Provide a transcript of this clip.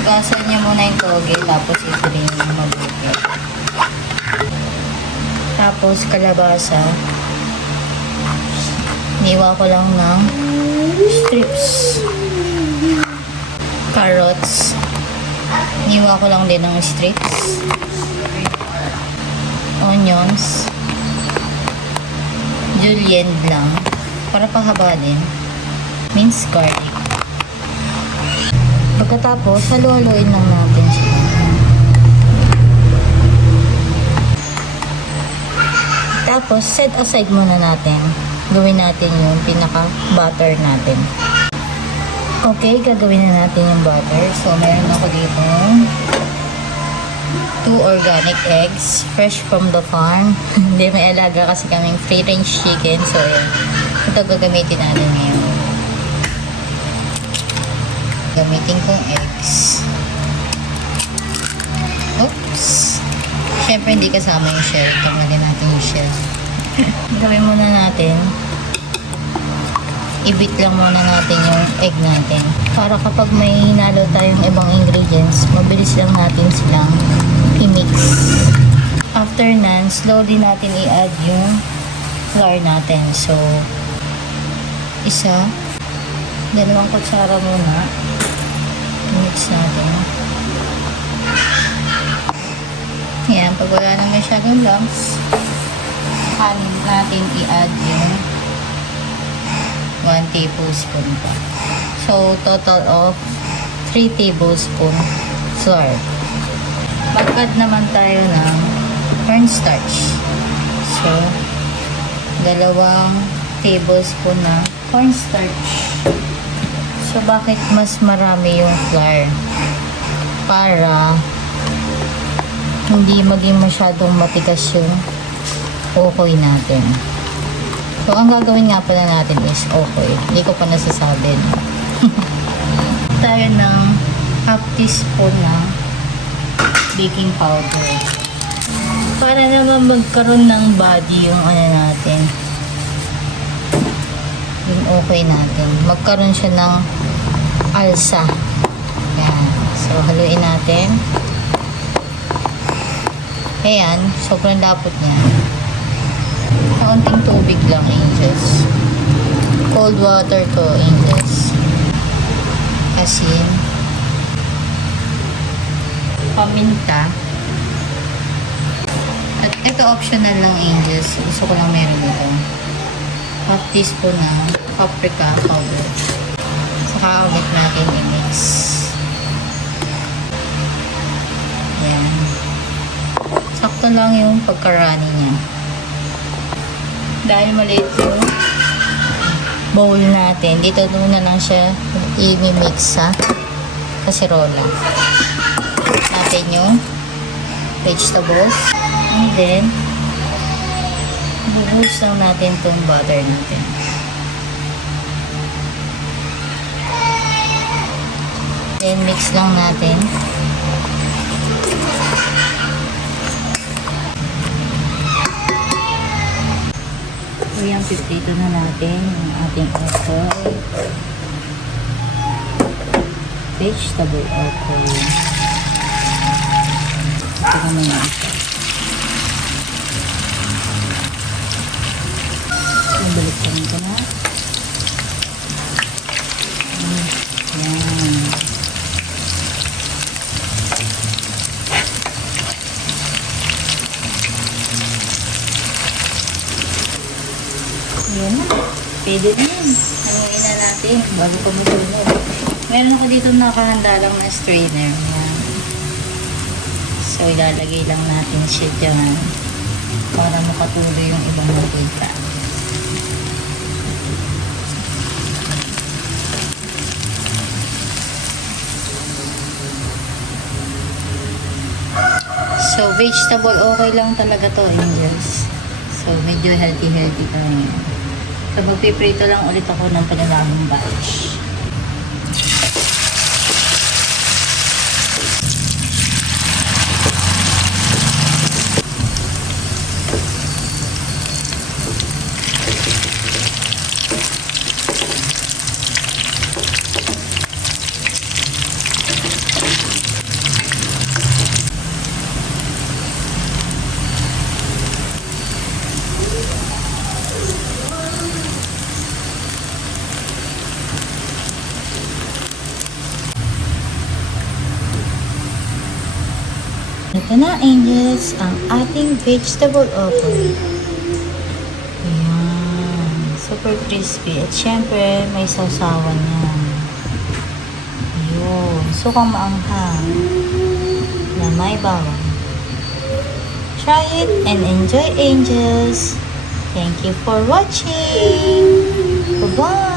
Gasan niya muna yung toge, tapos i-drain yung mabuti. Tapos kalabasa. Niwa ko lang ng strips. Carrots. Niwa ko lang din ng strips. Onions. Julienne lang. Para pahaba din. Minced garlic. Pagkatapos, halu-haluin lang natin siya. Tapos, set aside muna natin. Gawin natin yung pinaka-butter natin. Okay, gagawin na natin yung butter. So, meron ako dito 2 organic eggs, fresh from the farm. Hindi, may alaga kasi kaming free-range chicken. So, yun. Ito gagamitin natin ngayon. Gamitin kong eggs. Oops. Siyempre, hindi kasama yung shell. Tanggalin natin yung shell. Gawin muna natin. I-beat lang muna natin yung egg natin. Para kapag may hinalo tayong ibang ingredients, mabilis lang natin silang i-mix. After nan, slowly natin i-add yung flour natin. So, 1, 2 kutsara muna. I-mix natin. Yan, pag wala na masyadong lumps, kanin natin i-add yung 1 tablespoon pa. So, total of 3 tablespoon flour. Mag-add naman tayo ng cornstarch. So, 2 tablespoon na cornstarch. So, bakit mas marami yung flour? Para hindi maging masyadong matigas yung ukoy natin. So, ang gagawin nga pala natin is ukoy. Hindi ko pa nasasabi. Tayo ng half teaspoon ng baking powder. Para naman magkaroon ng body yung ano natin. Yung ukoy natin. Magkaroon siya ng alsa. Yan. So, haluin natin. Ayan. Sobrang lapot niya. Kaunting tubig lang, angels. Cold water to, angels. Asin. Paminta. At ito optional lang, angels. Gusto ko lang meron dito. Half teaspoon ng paprika powder. Saka ulit natin i-mix. Yan. Sakto lang yung pagkarani niya. Dahil maliit yung bowl natin, dito muna lang siya i-mix sa kasirola. Natin yung vegetables. And then, bubuhos lang natin itong butter natin. Then, mix lang natin. So, yan, piprito na natin yung ating oil. Vegetable oil. Ito naman yan. Balikan ko na. Yan. Yan na. Pwede na yun. Haluin na natin bago pa masunog. Meron ako dito nakahanda lang na strainer. Yan. So, ilalagay lang natin siya dyan para makatuloy yung ibang mantika. So, vegetable okay lang talaga to, angels. So, medyo healthy pa rin. So, magpiprito lang ulit ako ng panalangong batch. Ito na, angels, ang ating vegetable offering. Ayan. Super crispy. At syempre, may sausawan yan. Ayun. Sukang maanghang na may bawang. Try it and enjoy, angels. Thank you for watching. Bye-bye.